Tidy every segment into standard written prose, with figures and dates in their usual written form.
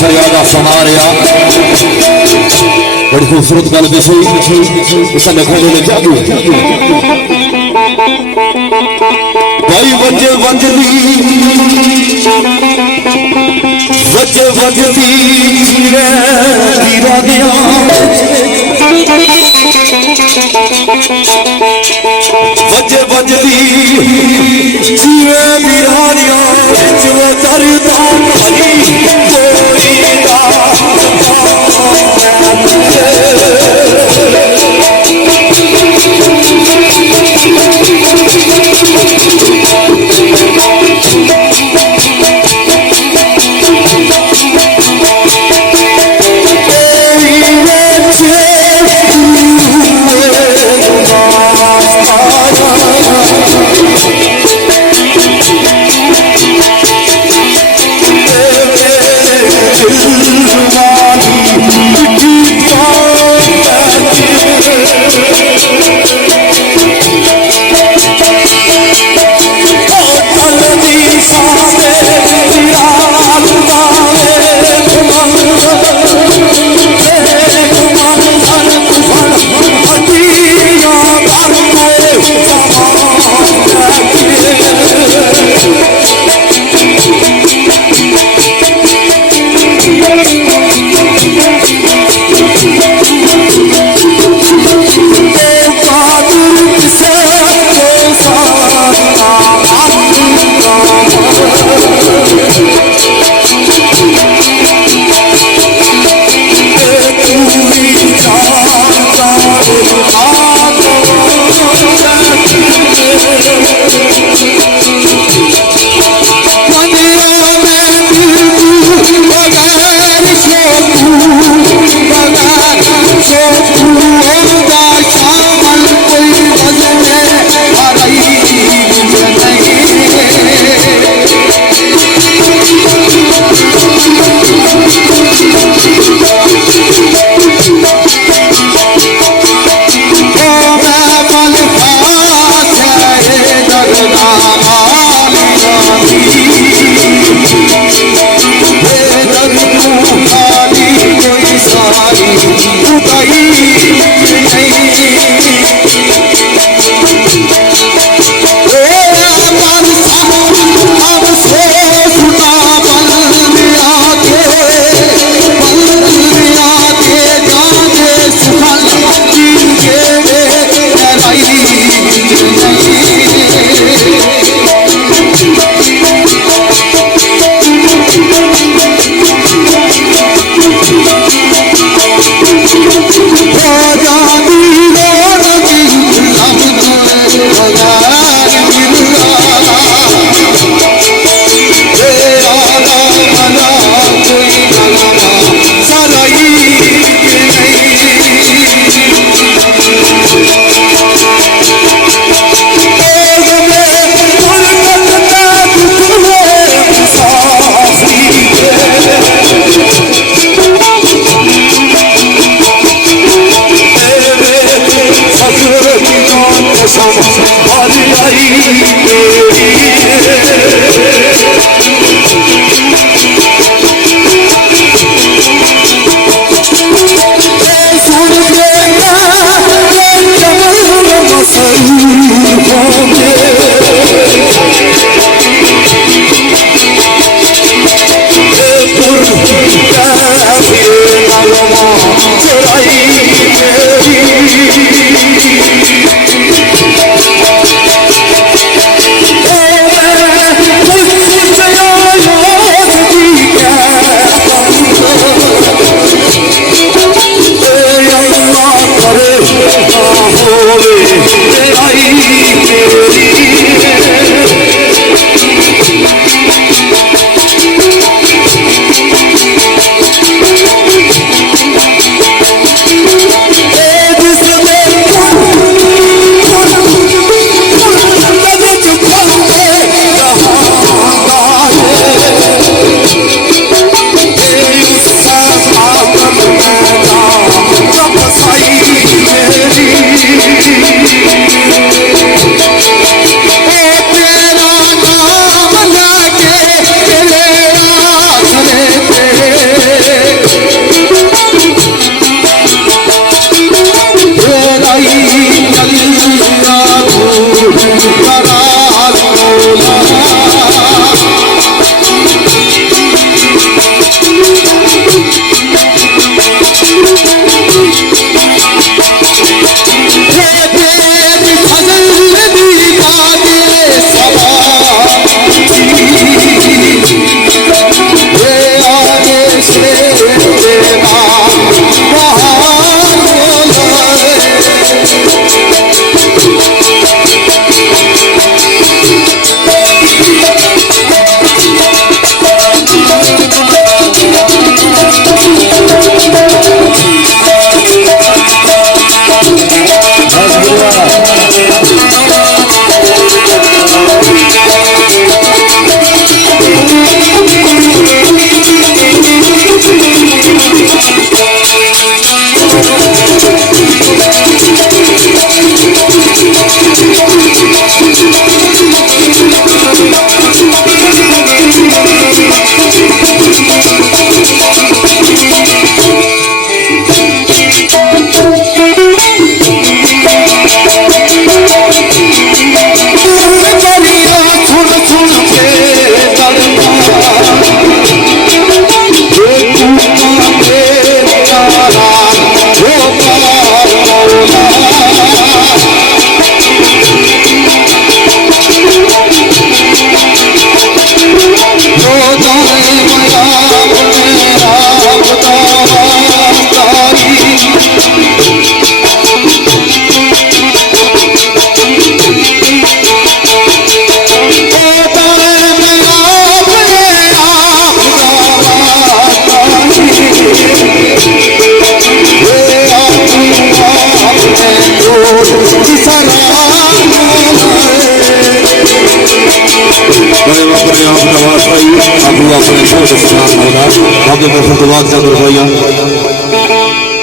फरियादा सुना रहा बड़ी खूबसूरत गल पेश हुई साडे खाने में जादू भाई वजे वजदी वजे वजदी रागिया वजे वजदी चीरे बिहारिया जो करता कोई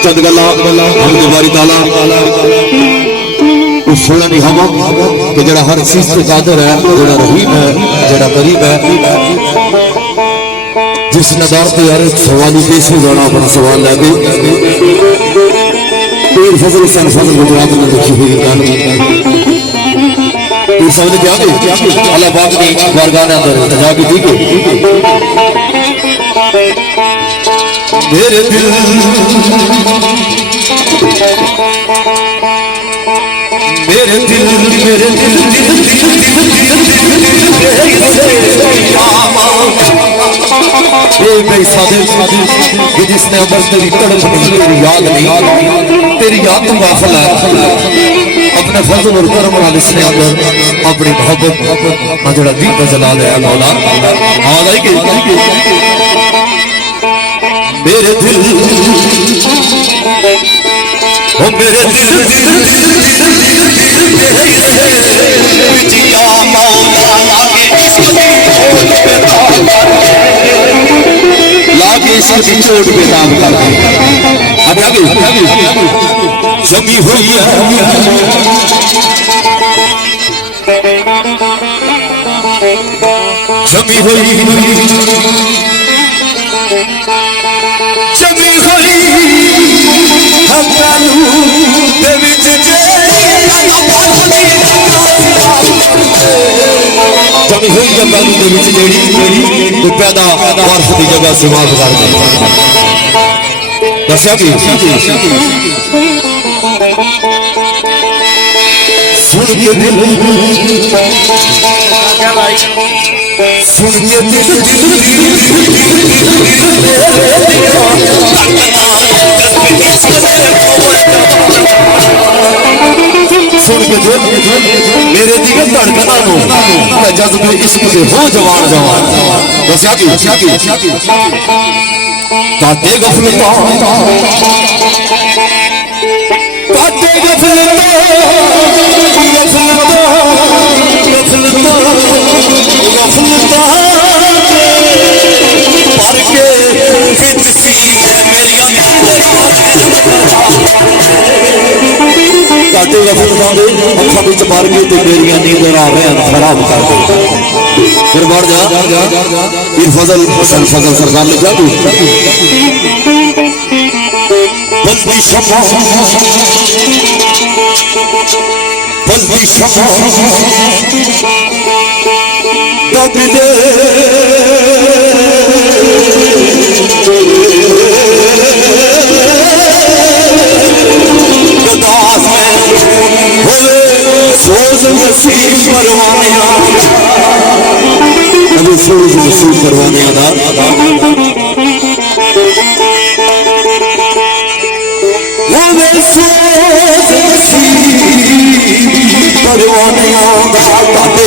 चंद गल्ला हमने बारी ताला सोना नहीं हवा कि जड़ा हर चीज से कादर है, जड़ा रहीम है, जड़ा करीब है, जिस नदार पे यार सवाली पेश हो जाना अपना सवाल लगे पीर फजल हुसैन फजल गुजरात में लिखी हुई गानी पीर साहब ने क्या अल्लाह पाक ने बारगाह में अंदर इल्तिजा की थी कि मेरे दिल जिसने अंदर तेरी तड़प नहीं, तेरी याद नहीं, तेरी याद तुम गाफिल है। अपने फजल और करम वाल इसने अंदर अपनी मोहब्बत जड़ा दी का जला दे मौला आवाज आई कि मेरे दिल ओ मेरे दिल लागे इश्क की चोट पे नाम कर आगे जमी हुई है जमी हुई जमी हुई जबानी दे विच जेड़ी तो पैदा बर्फ की जगह समाप्त कर दे दस्या कि सुन के दिल सुन के दिल सुन के दिल मेरे दिल धड़कना नो जज्बे इश्क दे हो जवान जवान दस्या कि काटे गफलता काटे गफलता काटे गफलता अखा बिच मार के ते मेरिया नींदर आ रहे खराब कर दे फिर बढ़ जा फिर फजल हुसैन फजल सरकार ने क्या बल्दी शफा बल्दी शफा दबदे गदास में होए सोज नसीब परवाने अभी सोज नसीब परवाने दा नहीं आउंदा ताते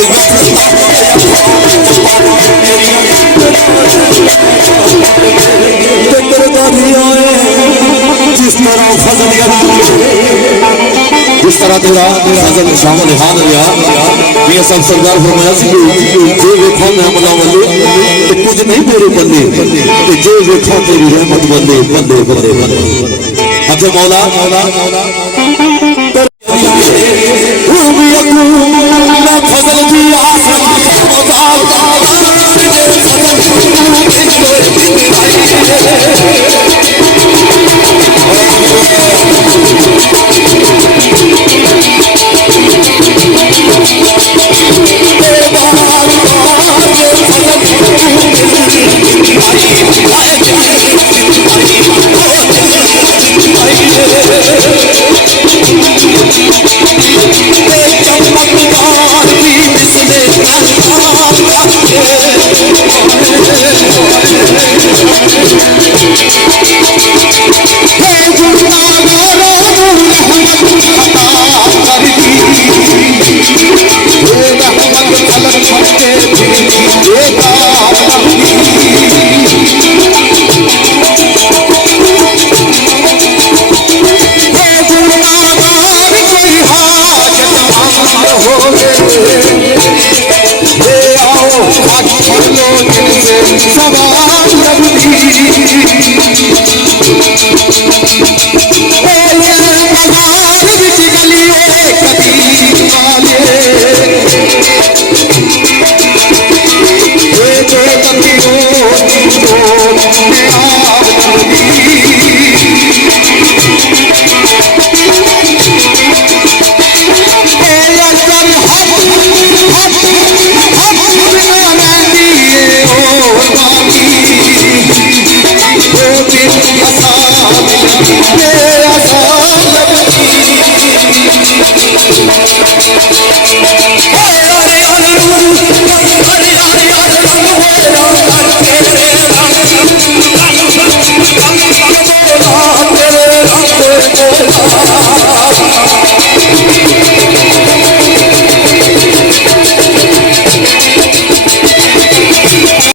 करदा भी आए जिस तरह फजल जिस तरह तेरा फजल शामिल हान लिया मियां साहब सरदार फरमाया सी जे वेखो मैं अमला वाले तो कुछ नहीं मेरे बंदे ते जे वेखो तेरी रहमत बंदे बंदे बंदे बंदे अच्छा मौला फजल भी